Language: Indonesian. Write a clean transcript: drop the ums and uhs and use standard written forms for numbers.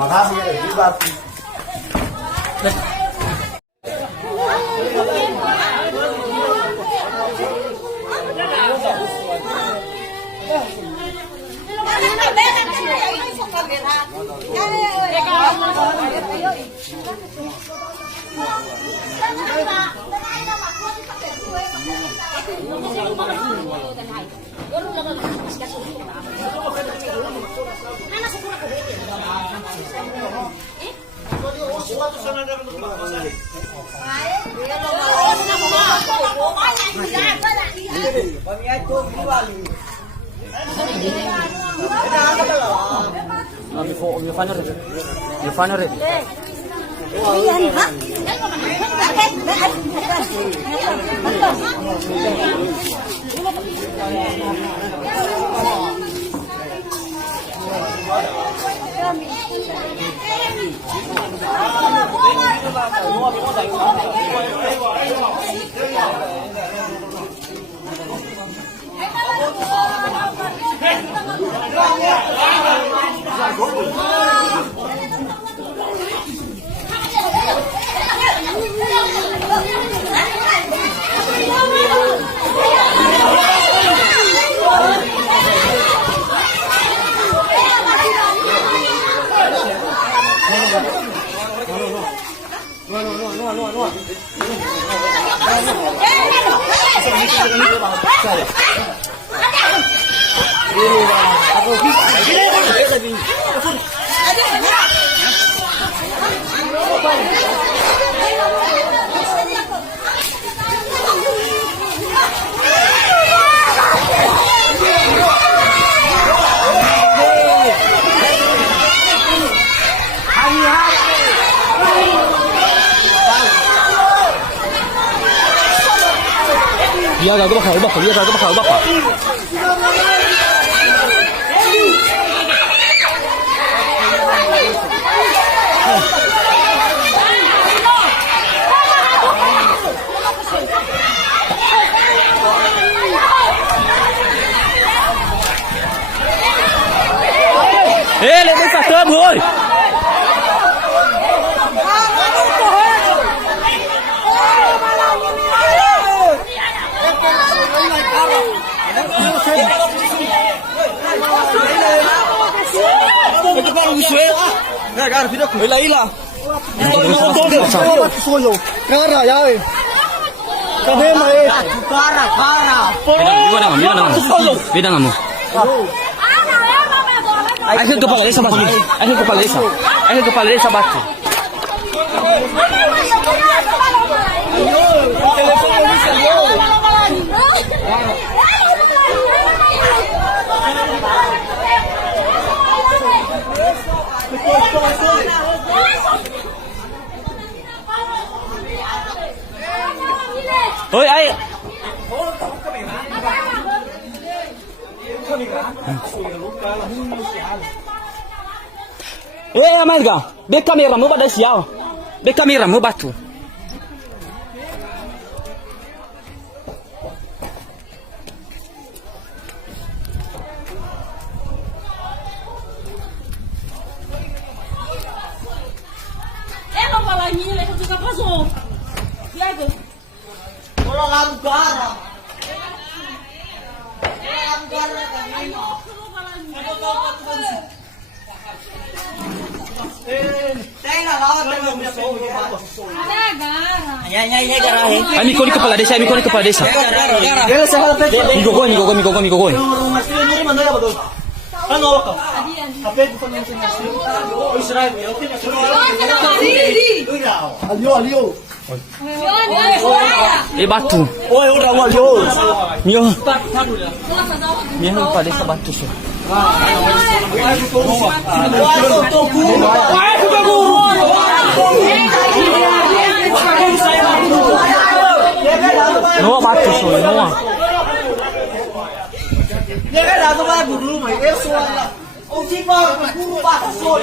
Makasih ya, hebat. You find it. Iya, gak bakal, iya, gak bakal. Lên đến sạc cơm thôi. Beda nggak mau? Akhir kepala desa batu. Akhir kepala desa batu. Oi, ayo. Amarga, be kamera mo pada siao. Be kamera mo batu. Ami ko ni kepala desa. Migogoy. Alio. Batu. Mio pada desa batu. Noa batu so, Noa. Dia kan dah tu baru dulu mai esok lah. Oh, tiba guru batu so.